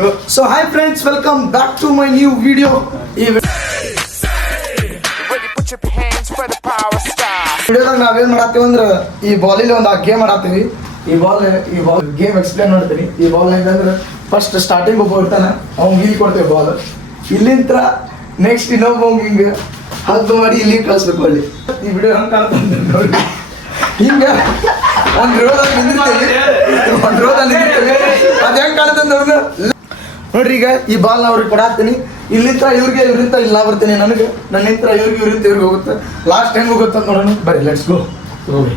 So hi friends, welcome back to my new video. ವಿಡಿಯೋದಾಗ ನಾವೇನ್ ಮಾಡತ್ತೀವಿ ಅಂದ್ರೆ ಈ ಬಾಲಿಲಿ ಒಂದು ಗೇಮ್ ಆಡತ್ತೀವಿ. ಈ ಬಾಲ್ ಗೇಮ್ ಎಕ್ಸ್ಪ್ಲೇನ್ ಮಾಡ್ತೀನಿ. ಈ ಬಾಲ್ ಹೆಂಗಂದ್ರೆ ಫಸ್ಟ್ ಸ್ಟಾರ್ಟಿಂಗ್ ಒಬ್ಬ ಇರ್ತಾನೆ, ಅವ್ನಿಗೆ ಇಲ್ಲಿ ಕೊಡ್ತೇವೆ ಬಾಲ್. ಇಲ್ಲಿಂದ ನೆಕ್ಸ್ಟ್ ಇನ್ನೊಬ್ಬ ಹಿಂಗೆ ಹದ್ದು ಮಾಡಿ ಇಲ್ಲಿ ಕಳಿಸ್ಬೇಕು. ಅಲ್ಲಿ ಈ ವಿಡಿಯೋ ಹಂಗೆ ಕಾಣ್ತಂದ್ರೆ ನೋಡಿ, ಹಿಂಗೆ ಒಂದು ರೋದಲ್ಲಿ ನಿಂದಿರ್ತೇವೆ. ಅದು ಹೆಂಗೆ ಕಾಣುತ್ತೆ ನೋಡ್ರಿ. ನೋಡ್ರಿ, ಈಗ ಈ ಬಾಲ್ ಅವ್ರಿಗೆ ಕೊಡಾಕ್ತೀನಿ. ಇಲ್ಲಿಂದ ಇವ್ರಿಗೆ ಇವ್ರಿಂದ ಇಲ್ಲ ಬರ್ತೀನಿ. ನನಗೆ ನನ್ನಿಂದ ಇವ್ರಿಂದ ಹೋಗುತ್ತೆ. ಲಾಸ್ಟ್ ಹೆಂಗೆ ಹೋಗುತ್ತೆ ಅಂತ ನೋಡೋಣ. ಬರ್ರಿ, ಲೆಟ್ಸ್ ಗೋ. ಹೋಗಿ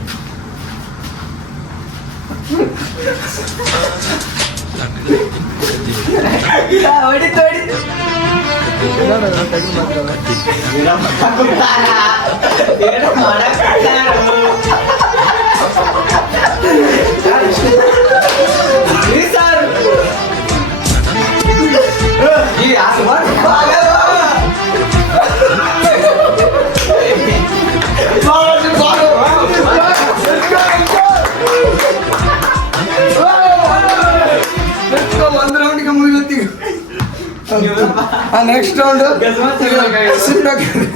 ನೆಕ್ಸ್ಟ್ ರೌಂಡ್ ಶಿಫ್ಟ್ ಹಾಕಿರಿ.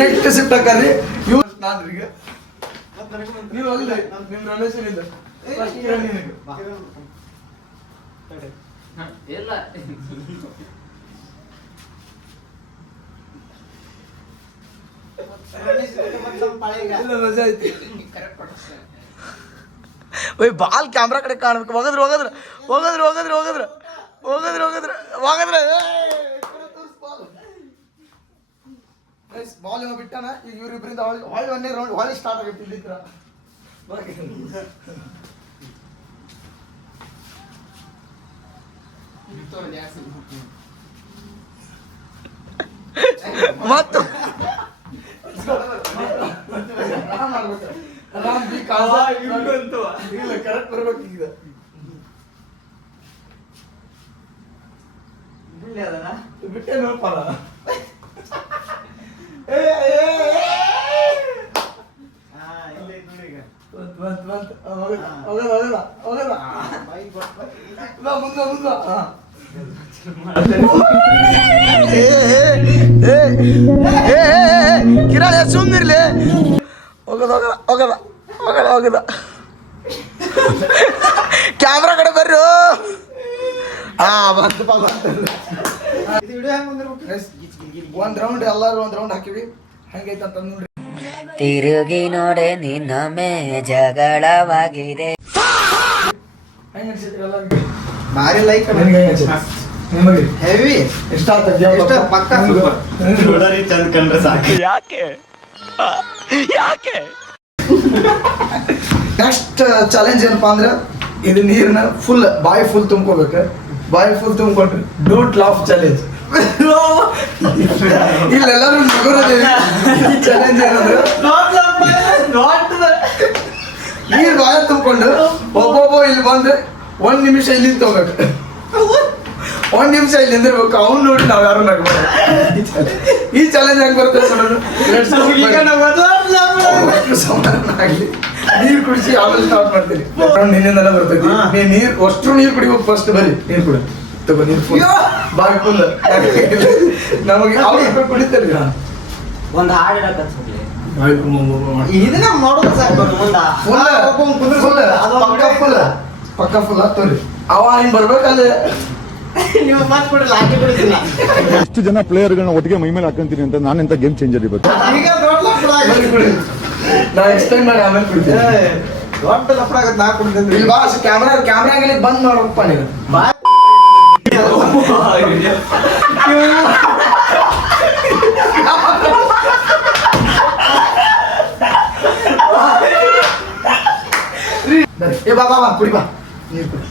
ನೆಕ್ಸ್ಟ್ ಶಿಫ್ಟ್ ಹಾಕಿ ಇವ್ ನಾನ್ರಿಗೆ ನೀವು ಅಲ್ಲ ನಿಮ್ಮ ರಿಲೇಷನ್ ಇಲ್ಲ. ಬಾಲ್ ಕ್ಯಾಮ್ರಾ ಕಡೆ ಕಾಣ್ಬೇಕು. ಹೋಗದ್ರ ಹೋಗದ್ರ ಹೋಗದ್ರ ಹೋಗದ್ರ ಹೋಗದ್ರ ಹೋಗದ್ರ ಹೋಗದ್ರ ಹೋಗದ್ರ ಬಾಲ್ ಏನೋ ಬಿಟ್ಟಾನ. ಈಗ ಇವ್ರಿಬ್ರಿಂದ ಹೊಳ್ಳಿ ಒಂದೇ ರೌಂಡ್ ಹೊಳ್ಳಿ ಸ್ಟಾರ್ಟ್ ಆಗುತ್ತೆ. ಇಲ್ಲಿ ಮತ್ತು ಕರೆಕ್ಟ್ ಬರ್ಬೇಕು. ಈಗ ಬಿಟ್ಟೆ ನೋಡ್ಪಾರ. ಕಿರಾಳ ಸುಮ್ಮನಿರ್ಲಿ. ಹೋಗದ ಹೋಗದ ಹೋಗದ ಹೋಗದ ಹೋಗದ ಕ್ಯಾಮ್ರಾ ಕಡೆ ಬರ್ರು. ಒಂದ್ ರೌಂಡ್ ಎಲ್ಲಾರು ಒಂದ್ ರೌಂಡ್ ಹಾಕಿವಿ. ಹೆಂಗೈತೆ ಅಂತ ನೋಡ್ರಿ. ತಿರುಗಿ ನೋಡೆ ನಿನ್ನ ಮೇ ಜಗಳವಾಗಿದೆ. ಹೆಂಗ ಅನ್ಸಿತ್ರಿ ಎಲ್ಲರಿಗೂ? ಭಾರಿ ಲೈಕ್ ನಿಮಗೆ ಹೆವಿ ಇಷ್ಟ ಆಗ್ತದೆ. ಪಕ್ಕ ನೋಡರಿ ಚಂದ ಕಂಡ್ರೆ ಸಾಕು. ಯಾಕೆ ನೆಕ್ಸ್ಟ್ ಚಾಲೆಂಜ್ ಏನಪ್ಪಾ ಅಂದ್ರೆ, ಇದು ನೀರನ್ನ ಫುಲ್ ಬಾಯಿ ಫುಲ್ ತುಂಬ್ಕೋಬೇಕು. ಬಾಯಿ ಫುಲ್ ತುಂಬ್ಕೊಂಡ್ರಿ ಡೋಂಟ್ ಲಾಫ್ ಚಾಲೆಂಜ್. ಇಲ್ಲೆಲ್ಲರೂ ನಗುರದೇವಿ. ಈ ಚಾಲೆಂಜ್ ಏನಂದ್ರೆ ನೀರ್ ಬಾಯ ತುಂಬ್ಕೊಂಡು ಒಬ್ಬೊಬ್ಬ ಇಲ್ಲಿ ಬಂದ್ರೆ 1 ನಿಮಿಷ ಇಲ್ಲಿ ತಗೋಬೇಕು. 1 ನಿಮಿಷ ಇಲ್ಲಿ ನಿಂದಿರ್ಬೇಕು. ಅವ್ನು ನೋಡಿ ನಾವ್ ಯಾರು ನಗ್ಬೋದು. ಈ ಚಾಲೆಂಜ್ ಹೆಂಗ್ ಬರ್ತದೆ ಸಮಾಧಾನ ಆಗ್ಲಿ. ನೀರ್ ಕುಡಿಸಿ ಆಮೇಲೆ ಸ್ಟಾರ್ಟ್ ಮಾಡ್ತೀನಿ. ನಿನ್ನಿಂದೆಲ್ಲ ಬರ್ತೈತಿ. ನೀ ನೀರ್ ಅಷ್ಟು ನೀರ್ ಕುಡಿಬೇಕು. ಫಸ್ಟ್ ಬರೀ ನೀರ್ ಕುಡಿ ತಗೋ. ನೀರ್ ಫುಲ್ ಬಾಯಿ ಫುಲ್. ನಮಗೆ ಅವ್ರು ಕುಡಿತಾರೆ. ಒಂದು ಹಾಡು ಇದನ್ನ ಮಾಡೋದು ಸಾಕು. ಪಕ್ಕ ಫುಲ್ ಆಗ್ತವ್ರಿ. ಅವ ಹಿಂಗ್ ಬರ್ಬೇಕಲ್ಲಿ. ನೀವು ಮಾತು ಕೊಡಲ್ಲ, ಹಾಕಿ ಬಿಡ್ತೀನಿ. ಎಷ್ಟು ಜನ ಪ್ಲೇಯರ್ಗಳನ್ನ ಒಟ್ಟಿಗೆ ಮೈ ಮೇಲೆ ಹಾಕೊಂತೀನಿ ಅಂತ ನಾನು ಎಂತ ಗೇಮ್ ಚೇಂಜರ್ ಇವತ್ತು. ಈಗ ನಾ ಎಕ್ಸ್ಪ್ಲೈನ್ ಮಾಡಿ ಆಮೇಲೆ ಕುಡಿತೀನಿ. ದೊಡ್ಡ ಲಫಡ ಆಗತ್ತೆ. ನಾ ಕುಡಿದ್ರೆ ಇಲ್ಲಿ ಬಾ, ಕ್ಯಾಮ್ರಾಗಲ್ಲಿ ಬಂದ್ ಮಾಡ್ಬೇಕಪ್ಪ ನೀನು. ಏ ಬಾ ಬಾ ಬಾ ಕುಡಿ ಬಾ. ನೀರು ಕುಡಿ.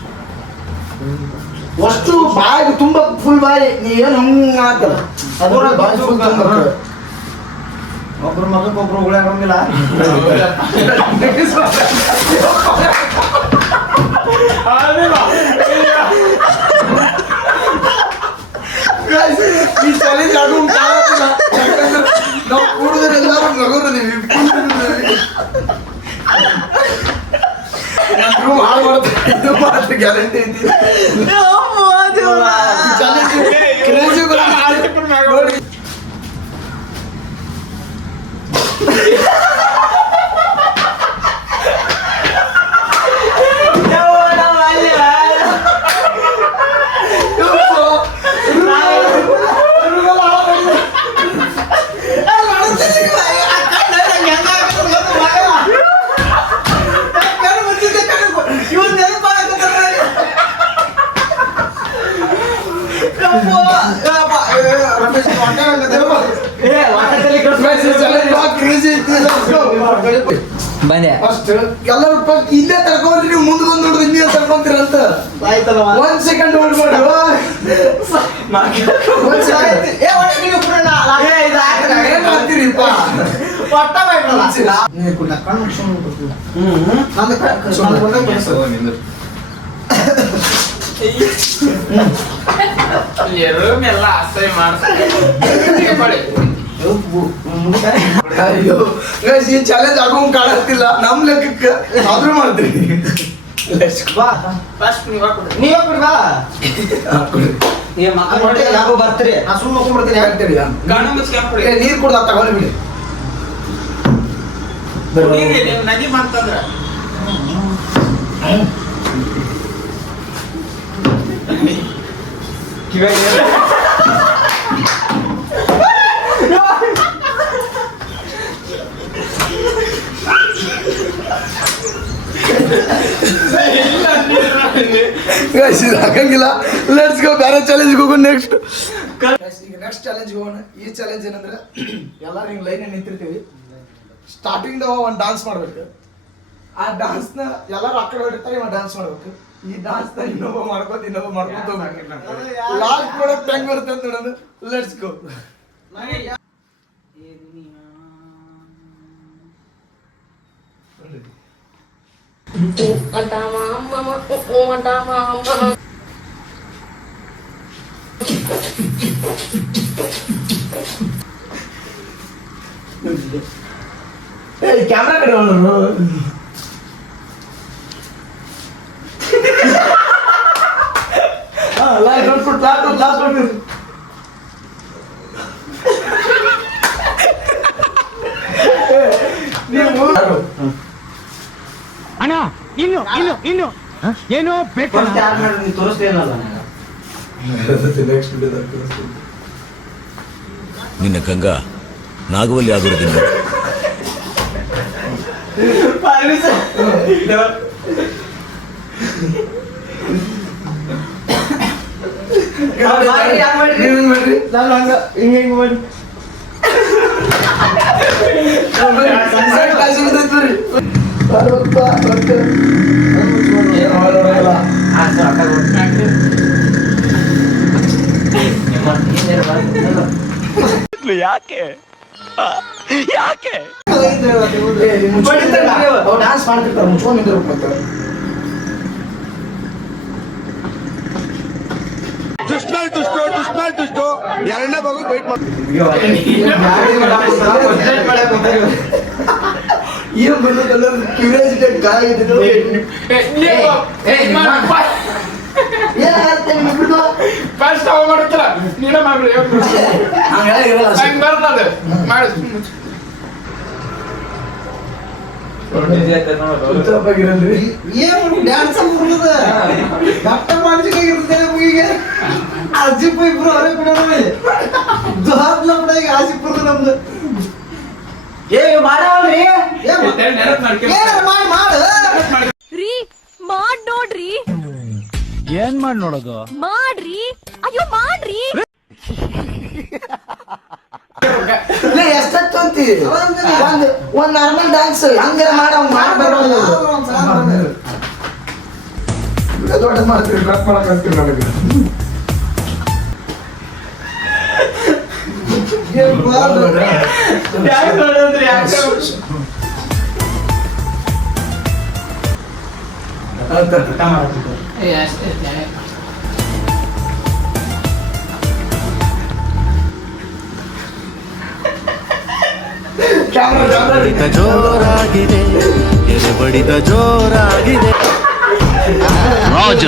ಅಷ್ಟು ಬಾಯಿ ತುಂಬ ಫುಲ್ ಬಾಯಿ. ನೀ ಏನು ಹಂಗ ಆಗ್ತಲ್ಲ ಅದ್ರ ಬಾಯಿ ಫುಲ್ ತುಂಬ. ಒಬ್ರು ಮಗಕ್ಕೆ ಒಬ್ರು ಉಳಿಯಾಗಂಗಿಲ್ಲ. ಈ ಚಾಲೆಂಜ್ ಆಡು ನಾವು ಕೂಡಿದ್ರೆ ಎಲ್ಲರೂ ನಗೋರಿದೀವಿ. ಹಾಳು ಮಾಡುತ್ತೆ. ಗ್ಯಾರಂಟಿ ಐತಿ ಕ್ರೇಜಿ ನೋಡಿ ಬಂದೆ ಫಸ್ಟ್ ಎಲ್ಲರೂ ಫಸ್ಟ್ ಇಲ್ಲೇ ತರ್ಕೊಂಡ್ರಿ ನೀವು ಮುಂದೆ ಬಂದು ನೋಡಿದ್ರೆ ಇನ್ನೇ ತರ್ಕೊಂತೀರಂತ ಆಯ್ತಲ್ಲ 1 ಸೆಕೆಂಡ್ ಹೋಲ್ಡ್ ಮಾಡಿ ಏನ್ ಮಾಡ್ತೀರಿಪ್ಪ ನೀರು ಕುಡ್ಲ ಕಣ್ಣು ಮುಚ್ಕೊಂಡು ಕೊಡ್ತಿಲ್ಲ ನಂದು ಬಂದಾಗ ಬೆಳೆಸು ಎಲ್ಲ ಅಸಹ್ಯ ಮಾಡ್ತಾರೆ ಅಯ್ಯೋ ಗೈಸ್ ಈ ಚಾಲೆಂಜ್ ಆಗೋಂಗ್ ಕಾಣತ್ತಿಲ್ಲ ನಮ್ ಲೆಕ್ಕಕ್ಕೆ ಆದ್ರೂ ಮಾಡ್ತೀವಿ ಬಾ ಫಸ್ಟ್ ನೀವ್ ಹಾಕೊಡ್ರಿ ನೀವೇ ಕೊಡ್ಬಾ ಯಾಕೋ ಬರ್ತೀರಿ ನಾ ಸುಮ್ಮನೆ ಹೋಗ್ಬಿಡ್ತೀನಿ ಗಾಣ ಮುಚ್ಕೊಂಡ್ಬಿಡಿ ನೀರ್ ಕುಡ್ದ ತಗೊಂಡು ಬಿಡಿ ನೀವು ನದಿ ಬಂತಂದ್ರ ಗೈಸ್ ಇದು ಹಾಕಂಗಿಲ್ಲ ಲೆಟ್ಸ್ ಗೋ ಬೇರೆ ಚಾಲೆಂಜ್ ಹೋಗೋಣ ನೆಕ್ಸ್ಟ್ ಈಗ ನೆಕ್ಸ್ಟ್ ಚಾಲೆಂಜ್ ಹೋಗೋಣ ಈ ಚಾಲೆಂಜ್ ಏನಂದ್ರೆ ಎಲ್ಲರೂ ಹಿಂಗ್ ಲೈನ್ ನಿಂತಿರ್ತೀವಿ ಸ್ಟಾರ್ಟಿಂಗ್ ಒಂದು ಡಾನ್ಸ್ ಮಾಡ್ಬೇಕು ಆ ಡಾನ್ಸ್ ನ ಎಲ್ಲರೂ ಆ ಕಡೆ ಹೊಡಿತಾರೆ ಇವ ಡಾನ್ಸ್ ಮಾಡ್ಬೇಕು ಈ ಡಾನ್ಸ್ ನ ಇನ್ನೊಬ್ಬ ಮಾಡ್ಕೋತ ಹೋಗ್ಬೇಕು ಲಾಸ್ಟ್ ಪ್ರಾಡಕ್ಟ್ ಹೆಂಗ್ ಬರುತ್ತೆ ಅಂತ ನೋಡೋಣ ಲೆಟ್ಸ್ ಗೋ ಕ್ಯಾಮ್ರಾ ಕಡೆ ಅಣ್ಣ ಇನ್ನು ಇನ್ನು ಇನ್ನು ಏನೋ ಬೇಕು ನೀ ತೋರಿಸ್ತೇನಲ್ಲ ನಿನ್ನ ಗಂಗಾ ನಾಗವಲ್ಲಿ ಆಗಿರೋದಿಲ್ಲ ನಾನು ಹಂಗ ಹಿಂಗ ಮಾಡಿ ಯಾಕೆ ಯಾಕೆ ಡಾನ್ಸ್ ಮಾಡ್ತಿರ್ತಾರೆ ಮುಚ್ಕೊಂಡು ನಿಂತಿರ್ಬೇಕು ಮತ್ತೆ ದುಷ್ಟು ಎರಡನೇ ಭಾಗ ವೇಟ್ ಮಾಡಿ ಏನು ಬಂದದಲ್ಲ ಕ್ಯೂರಿಯಾಸಿಟಿ ಕಾಯಿದ್ದು ಫಸ್ಟ್ ಅವ ಮಾಡುತ್ತಲ್ಲ ನೀನೇ ಮಾಡ್ಬಿಡಿ ಹಂಗ್ ಬರ್ತದೆ ಮಾಡಿ ಏನು ಡ್ಯಾನ್ಸ್ ಬರ್ತದ ದಟ್ಟ ಮಾನಸಿಕ ಈಗ ಆಸಿಫ್ ಇಬ್ರು ಅವರೇ ಬಿಡೋಣ ದೊಡ್ಡ ಈಗ ಆಸಿಫ್ ಬರ್ತದ ನಮ್ದು ಏ ಮಾಡವಲ್ರಿ ನೆನಪು ಮಾಡಿ ಮಾಡು ರೀ ಮಾಡ್ ನೋಡ್ರಿ ಏನ್ ಮಾಡಿ ನೋಡೋದು ಮಾಡ್ರಿ ಅಯ್ಯೋ ಮಾಡ್ರಿ ಎಷ್ಟೊತ್ತು ಅಂತಿ ಒಂದ್ ನಾರ್ಮಲ್ ಡಾನ್ಸ್ ಹಂಗಾರ ದೊಡ್ಡ ಮಾಡ್ತೀವಿ ಡ್ರೆಸ್ ಮಾಡಕ್ ಅಂತೀವಿ ನನಗೆ ಜೋರಾಗಿದೆ ಎದೆ ಬಡಿತ ಜೋರಾಗಿದೆ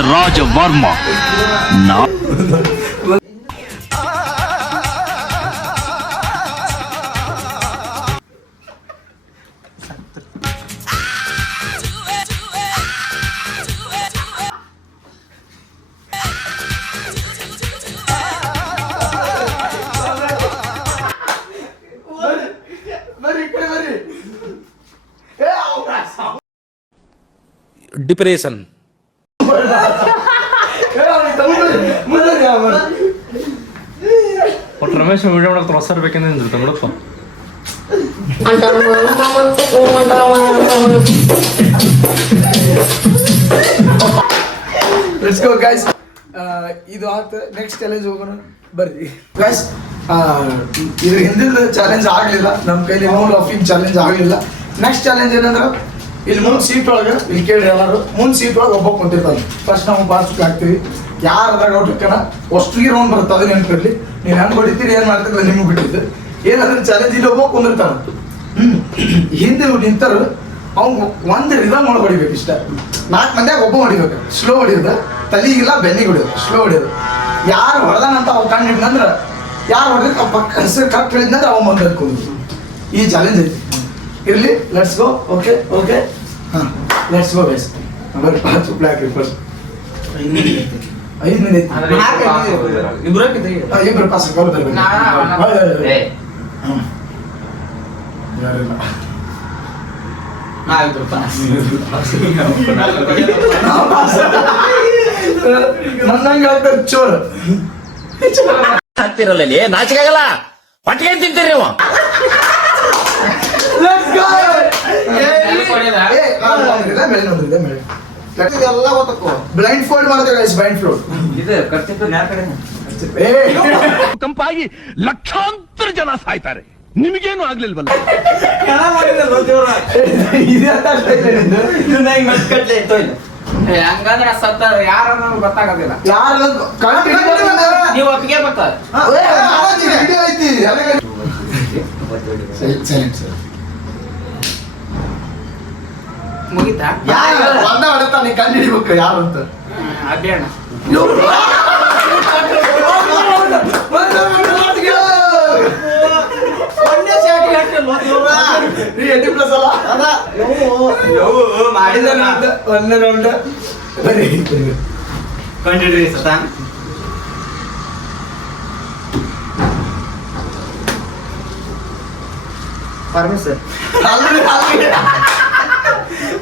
ರಾಜ ವರ್ಮ ಬರ್ರಿ ಈ ಕಡೆ ಬರ್ರಿ. ಏ, ಅವ್ನ ಡಿಪ್ರೆಷನ್ ಏ, ಅವ್ನಿಗೆ ತಗೊಂಡ್ಬರ್ರಿ. ಮುಂದೆ ಅವ್ನು. ಒಟ್ಟು ರಮೇಶ್ ವಿಡಿಯೋ ಮಾಡಕ್ಕೆ ಹೊಸ ಬೇಕಂದ್ರೆ ನಿಂದಿರ್ತಾನೆ ಬಿಡಪ್ಪ. Let's go guys. ಇದು ಆತ. ನೆಕ್ಸ್ಟ್ ಚಾಲೆಂಜ್ ಹೋಗೋಣ ಬರ್ರಿ ಗೈಸ್. ಇದ್ರ ಹಿಂದಿನ ಚಾಲೆಂಜ್ ಆಗಲಿಲ್ಲ, ನಮ್ಮ ಕೈಲಿ ಮೂರು ಆಫಿಂಗ್ ಚಾಲೆಂಜ್ ಆಗಲಿಲ್ಲ. ನೆಕ್ಸ್ಟ್ ಚಾಲೆಂಜ್ ಏನಂದ್ರೆ ಇಲ್ಲಿ ಮುಂದೆ ಸೀಟ್ ಒಳಗೆ ಇಲ್ಲಿ ಕೇಳಿ ಎಲ್ಲರೂ ಮುಂದೆ ಸೀಟ್ ಒಳಗೆ ಒಬ್ಬ ಕುಂತಿರ್ತಾನೆ. ಫಸ್ಟ್ ನಾವು ಬಾಸ್ಕ್ ಹಾಕ್ತೀವಿ. ಯಾರು ಅದ್ರಾಗ ಔಟ್ ಹಾಕೋಣ ಅಷ್ಟಿಗೆ ರೌಂಡ್ ಬರುತ್ತೆ. ಅದು ನೆನಪಿರ್ಲಿ. ನೀವು ಹೆಂಗೆ ಹೊಡಿತೀರಿ ಏನು ಮಾಡ್ತಿದ್ರೆ ನಿಮ್ಗೆ ಬಿಟ್ಟಿದ್ದು. ಏನಾದ್ರೆ ಚಾಲೆಂಜ್ ಇಲ್ಲಿ ಒಬ್ಬ ಕುಂದಿರ್ತಾನೆ. ಹಿಂದೆ ನಿಂತರು ಅವ್ನು ಒಂದು ರಿದಮ್ ಒಳಗೆ ಹೊಡಿಬೇಕು. ಇಷ್ಟ 4 ಮಂದಿಯಾಗ ಒಬ್ಬ ಹೊಡಿಬೇಕು. ಸ್ಲೋ ಹೊಡಿಯೋದು, ತಲೆಗಿಲ್ಲ ಬೆನ್ನಿಗೆ ಹೊಡಿಯೋದು, ಸ್ಲೋ ಹೊಡಿಯೋದು. ಯಾರು ಹೊಡೆದಾನಂತ ಅವ್ನು ಕಂಡು ಹಿಡಿದಂದ್ರೆ, ಯಾರು ಹೊಡೆದ್ರೆ ಪಕ್ಕ ಹೆಸರು ಕರೆಕ್ಟ್ ಹೇಳಿದ್ನಂದ್ರೆ ಅವ ಮುಂದೆ ಕುಂದ್ರು. ಈ ಚಾಲೆಂಜ್ ಐತಿ. ಇರಲಿ, ಲೆಟ್ಸ್ ಗೋ. ಓಕೆ ಓಕೆ ಹಾಂ, ಲೆಟ್ಸ್ ಗೋ ಗೈಸ್. ಬರ್ರಿ ಪಾಚು ಪ್ಲಾಕ್ರಿ ಫಸ್ಟ್ 5 ಮಿನಿಟ್ ಇಬ್ಬರು ಪಾಸ್ ಕಲ್ ಬರ್ಬೇಕು. ಯಾರಿಲ್ಲ ನನ್ನಂಗೆ ಆಗ್ತಾರೆ ಚೋರ್. ಆಗ್ತಿರಲ್ಲ ನಾಚಿಕಾಗಲ್ಲ ಹೊಟ್ಟಿಗೆ ತಿಂತೀರಿ ನೀವು. ಇದೆಲ್ಲ ಗೊತ್ತಕ್ಕೋ. ಬ್ಲೈಂಡ್ ಫೋಲ್ಡ್ ಮಾಡ್ತೇವೆ ಗೈಸ್. ಬ್ಲೈಂಡ್ ಫೋಲ್ಡ್ ಇದು ಖರ್ಚಿತ್ತು ಯಾರ ಕಡೆ ಕಂಪಾಗಿ ಲಕ್ಷಾಂತರ ಜನ ಸಾಯ್ತಾರೆ, ನಿಮಗೇನು ಆಗ್ಲಿಲ್ವಲ್ಲ. ಹಂಗಂದ್ರೆ ಸತ್ತ ಯಾರು ಗೊತ್ತಾಗೋದಿಲ್ಲ. ಯಾರು ನೀವು ಒಪ್ಪಿಗೆ ಬರ್ತಾರೆ. ಮುಗಿತಾ ಒಂದ ಹೊಡೆತಾನೆ ಕಂಡು ಹಿಡಿಬೇಕು ಯಾರು ಅಂತ. ಅಡ್ಡಾಣ ಒಂದೇ ರೌಂಡ್ ಬರೀ ಕಂಡಿಡ್ರಿ ಸತ permission.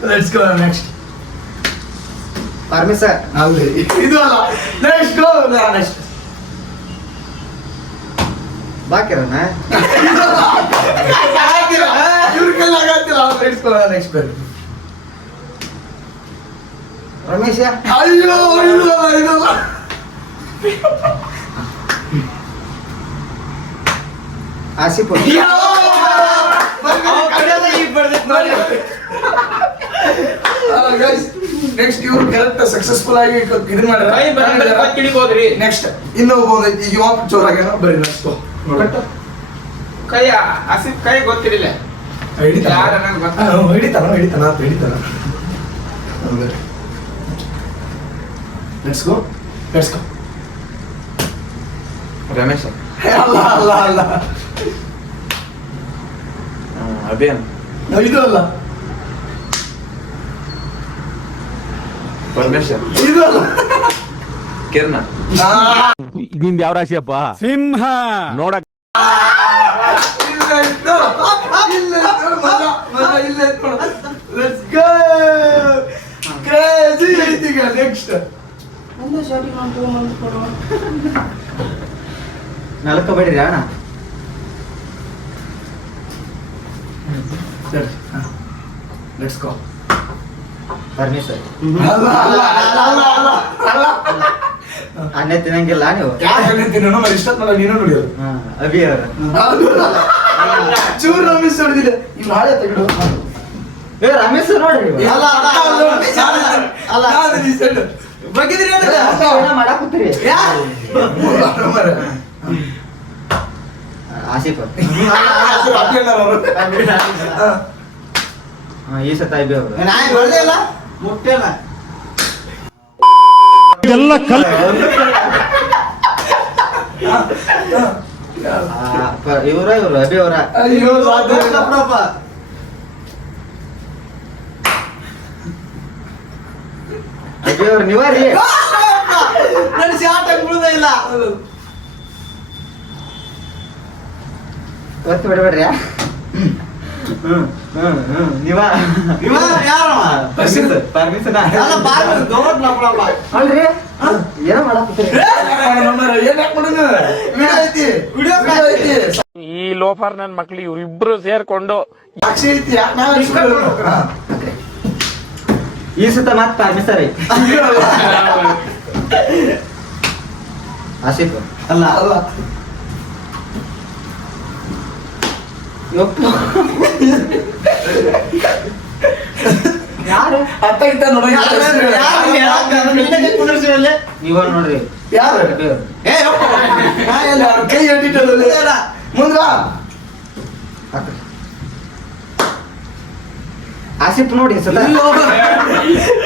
Let's go next. Permission ಅಲ್ಲಿ ಇದು ಅಲ್ಲ. Next go next. ಬಾಕಿರಣ್ಣ ಇವ್ರ ಕೈಲಿ ಆಗತ್ತಿಲ್ಲ. ಲೆಟ್ಸ್ ಗೋ ನೆಕ್ಸ್ಟ್ ಬರ್ರಿ. ರಮೇಶ ಅಯ್ಯೋ ಇದಲ್ಲ. ಆಸಿಫ್ ನೆಕ್ಸ್ಟ್ ಇವ್ರು ಕರೆಕ್ಟ್ ಸಕ್ಸಸ್ಫುಲ್ ಆಗಿ ಇದನ್ನ ಕೈ ಬರಂದ್ರೆ ಮಾಡಿದ್ರೆ ಕಿಡಿಬೋದ್ರಿ. ನೆಕ್ಸ್ಟ್ ಇನ್ನೊಬ್ಬ ಈಗ ಇವ ಜೋರಾಗೇನೋ ಬರ್ರಿ ನೆಕ್ಸ್ಟ್ ಕೈ ಆಸಿಫ್ ಕೈ ಗೊತ್ತಿರಲಿಲ್ಲ. ಯಾರು ಅನ್ನೋದು ಗೊತ್ತಾ? ಹಿಡಿತಾನ ಲೆಟ್ಸ್ ಗೋ. ರಮೇಶ್ ಅಲ್ಲ ಅಲ್ಲ ಅಲ್ಲ ಅಭಿಯಾನ್ ಇದು ಅಲ್ಲ. ಪರಮೇಶ್ವರ್ ಇದು ಅಲ್ಲ. ಕಿರಣ ನಿಂದ ಯಾವ ರಾಶಿಯಪ್ಪ? ಸಿಂಹ. ನೋಡಕ್ ಇಲ್ಲ ಇತ್ತು. ಇಲ್ಲ ಇತ್ತು. Let's go. ಕ್ರೇಜಿ ಐತಿ ಈಗ ನೆಕ್ಸ್ಟ್. ನಾಲ್ಕು ಬೇಡ್ರಿ ಅಣ್ಣ. Let's go. ಪರ್ಮಿಷನ್ ಅಲ್ಲ ಅಲ್ಲ ಅಲ್ಲ ಅಲ್ಲ ಅಲ್ಲ. ಅನ್ನ ತಿನ್ನಂಗಿಲ್ಲ ನೀವು. ಯಾಕೆ ಹೇಳ್ತೀನಿ ನೋಡಿ ಇಷ್ಟೊತ್ತಲ್ಲ ನೀನು ನೋಡಿಯೋದು. ಅಭಿ ಅವ್ರ ಚೂರು ರಮೇಶ್ ಹೊಡೆದಿಲ್ಲ. ಇವ್ ಹಾಳೆ ತೆಗೆದು ಏ ರಮೇಶ್ ನೋಡ್ರಿ ಇವ. ಅಲ್ಲ ಬಗ್ಗಿದ್ರಿ ಮಾಡಾಕತ್ತೀರಿ. ಆಸಿಫ್ ಈ ಸತ ಅಭಿ ಅವರು ಮುಟ್ಟಿಲ್ಲ. ಎಲ್ಲ ಕಲ್ ಇವ್ರ ಅಭಿ ಅವರ ಅಯ್ಯೋ ಸಾಧ್ಯ ಇಲ್ಲ. ಅಭಿ ಅವ್ರ ನೀವಾರಿ ನಡೆಸಿ ಆಟ ಬಿಡುದೇ ಇಲ್ಲ. ಒತ್ತು ಬಿಡಬೇಡ್ರಿ ನೀವ ಪರ್ಮಿಷನ್ ಅಲ್ರಿ ಏನ ಮಾಡಾಕತ್ತೀರಿ ಏನ್ ಯಾಕೆ ಮಾಡೋಣ? ವಿಡಿಯೋ ಐತಿ, ವಿಡಿಯೋ ಐತಿ, ಈ ಲೋಫರ್ ನನ್ ಮಕ್ಳು ಇವ್ರಿಬ್ರು ಸೇರ್ಕೊಂಡು ಸಾಕ್ಷಿ ಐತಿ. ಯಾಕೆ ನಾವೇ ಇಸ್ಕೊಳ್ಳೋದು? ಹಾ. ಈ ಸುತ್ತ ಮತ್ ಪರ್ಮಿಷನ್ ಐತಿ ಆಸಿಫ್ ಅಲ್ಲ ಅಲ್ಲ ಯಪ್ಪ ಯಾರು ಅತ್ತ ಇತ್ತ ನೋಡ. ನೀವ ನೋಡ್ರಿ ಯಾರು? ಅಭಿ ಅವ್ರು. ಏ ಯಪ್ಪ, ನಾ ಎಲ್ಲಿ ಅವ್ರ ಕೈ ಎಟ್ಟಿಟ್ಟಲ್ಲ. ಮುಂದ್ ಬಾ. ಆಸಿಫ್ ನೋಡಿ ಈ ಸತ ಇಲ್ಲೋ.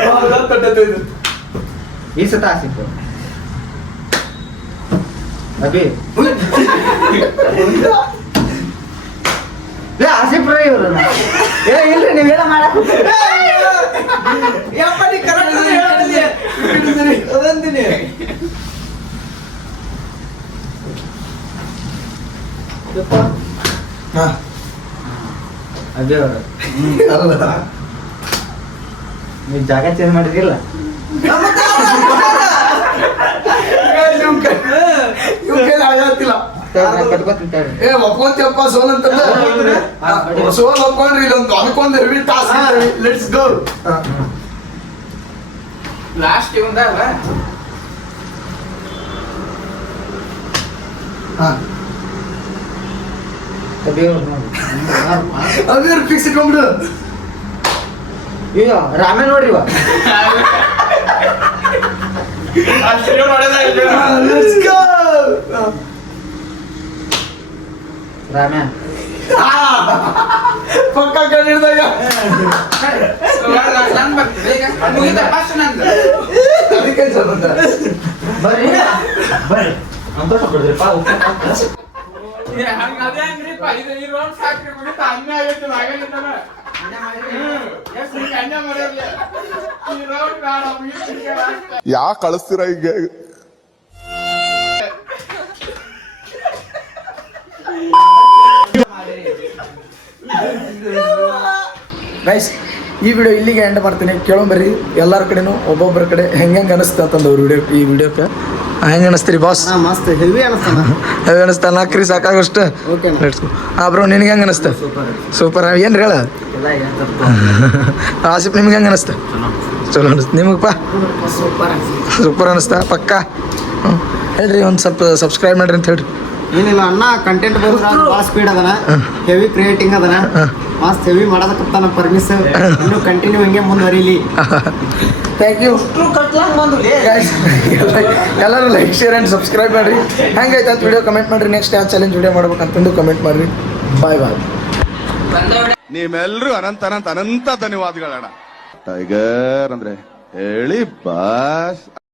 ಹೌದಾ, ತಟ್ಟೆ ಇದು. ಈ ಸತ ಆಸಿಫ್ ಅಭಿ ಏ ಆಸಿಫ್ ರೈ ಇವ್ರು ಏ ಇಲ್ರಿ ನೀವೇನ ಮಾಡಕ್ ಯಪ್ಪ, ನೀ correct ಆಗಿ ಹೇಳ್ತಿದ್ಯ. ಹಿಡಿದಿರಿ, ಅದಂತೀನಿ. ಹಾ, ಅಭಿ ಅವ್ರು ಅಲ್ಲ. ನೀವು ಜಾಗ ಚೇಂಜ್ ಮಾಡಿದಿಲ್ಲ ಇವ್ ಕೈಲಿ ಆಗತ್ತಿಲ್ಲ. ಕಟ್ಕೊತಿಂತೇಳಿ ಏ ಒಪ್ಕೊಂತೀವಪ್ಪ ಸೋಲ್ ಅಂತಂದ್ರೆ ಸೋಲ್ ಒಪ್ಕೊಂಡ್ರಿ ಇಲ್ಲೊಂದು ಅದಕ್ಕೊಂದು heavy task. Let's go. Last ಇವಂದಲ್ಲ ಅಭಿ ಅವ್ರು ನೋಡಿ ಅದ್ರ ಫಿಕ್ಸ್ ಇಟ್ಕೊಂಡ್ಬಿಡು. ಈಗ ರಾಮೇ ನೋಡ್ರಿ ಇವ ಲೆಟ್ಸ್ ಗೋ. ರಾಮ್ಯಾ ಪಕ್ಕ ಕಂಡಿಡ್ದಾಗ ನನ್ ಬರ್ತದೆ ಈಗ ಮುಗಿದ ಫಸ್ಟ್ ನಂದು ಅದಕ್ಕೆ ಸಂಬಂಧ. ಬರ್ರಿ ಬರ್ರಿ ಸಂತೋಷ ಪಡ್ರಿಪ್ಪ ಹಂಗ ಅದೇ ಹಂಗ್ರಿಪ್ಪ ಇದು ಈ ರೋಡ್ ಸಾಕ್ರಿ ಮುಗಿತ ಅನ್ನ ಆಗೈತೆ ಆಗಲಿತ್ತಲ್ಲ ಎಷ್ಟು ಅನ್ನ ಮಾಡಿರ್ಲಿ ಈ ರೋಡ್ ಬೇಡ ಮುಗಿತ ಯಾಕೆ ಕಳಿಸ್ತೀರ ಈಗ? ಗೈಸ್, ಈ ವಿಡಿಯೋ ಇಲ್ಲಿಗೆ ಎಂಡ್ ಮಾಡ್ತೀನಿ. ಕೇಳೋಂಬರ್ರಿ ಎಲ್ಲರ ಕಡೆನೂ ಒಬ್ಬೊಬ್ಬರ ಕಡೆ ಹೆಂಗೆ ಅನಿಸ್ತಾ ಅಂತಂದು ಅವ್ರ ವಿಡಿಯೋ ಈ ವಿಡಿಯೋಕ್ಕೆ ಹೆಂಗೆ ಅನಿಸ್ತೀರಿ ಬಾಸ್? ಮಸ್ತ್ ಹೆವಿ ಅನಿಸ್ತಾನ ಹೆಂಗೆ ಅನಿಸ್ತಾ? ನಾಲ್ಕರಿ ಸಾಕಾಗಷ್ಟು. Let's go. ಬ್ರೋ ನಿನಗೆ ಹೆಂಗೆ ಅನಿಸ್ತಾ? ಸೂಪರ್. ಏನು ಹೇಳ ಆಸಿಫ್, ನಿಮ್ಗೆ ಹೆಂಗೆ ಅನಿಸ್ತಾ? ಚಲೋ ಅನಿಸ್ತು. ನಿಮಗಪ್ಪ ಸೂಪರ್ ಅನಿಸ್ತಾ? ಪಕ್ಕ ಹೇಳ್ರಿ, ಒಂದು ಸ್ವಲ್ಪ ಸಬ್ಸ್ಕ್ರೈಬ್ ಮಾಡ್ರಿ ಅಂತ ಹೇಳ್ರಿ. ಏನಿಲ್ಲ ಅಣ್ಣ ಕಂಟೆಂಟ್ ಬರೋದ್ರ ಭಾಳ ಸ್ಪೀಡ್ ಅದನ ಹೆವಿ ಕ್ರಿಯೇಟಿಂಗ್ ಅದನ ಮಸ್ತ್ ಹೆವಿ ಮಾಡೋದಕ್ಕತ್ತಾನ ಪರ್ಮಿಷನ್ ಇನ್ನು ಕಂಟಿನ್ಯೂ ಹಿಂಗೆ ಮುಂದುವರಿಲಿ ಥ್ಯಾಂಕ್ ಯು. ಎಲ್ಲರೂ ಲೈಕ್ ಶೇರ್ ಆ್ಯಂಡ್ ಸಬ್ಸ್ಕ್ರೈಬ್ ಮಾಡಿರಿ. ಹೆಂಗೈತೆ ಅಂತ ವಿಡಿಯೋ ಕಮೆಂಟ್ ಮಾಡಿರಿ. ನೆಕ್ಸ್ಟ್ ಯಾವ ಚಾಲೆಂಜ್ ವಿಡಿಯೋ ಮಾಡ್ಬೇಕಂತಂದು ಕಮೆಂಟ್ ಮಾಡಿರಿ. ಬಾಯ್ ಬಾಯ್. ನಿಮ್ಮೆಲ್ಲರೂ ಅನಂತ ಅನಂತ ಅನಂತ ಧನ್ಯವಾದಗಳಣ್ಣ. ಟೈಗರ್ ಅಂದ್ರೆ ಹೇಳಿ ಬಾಸ್.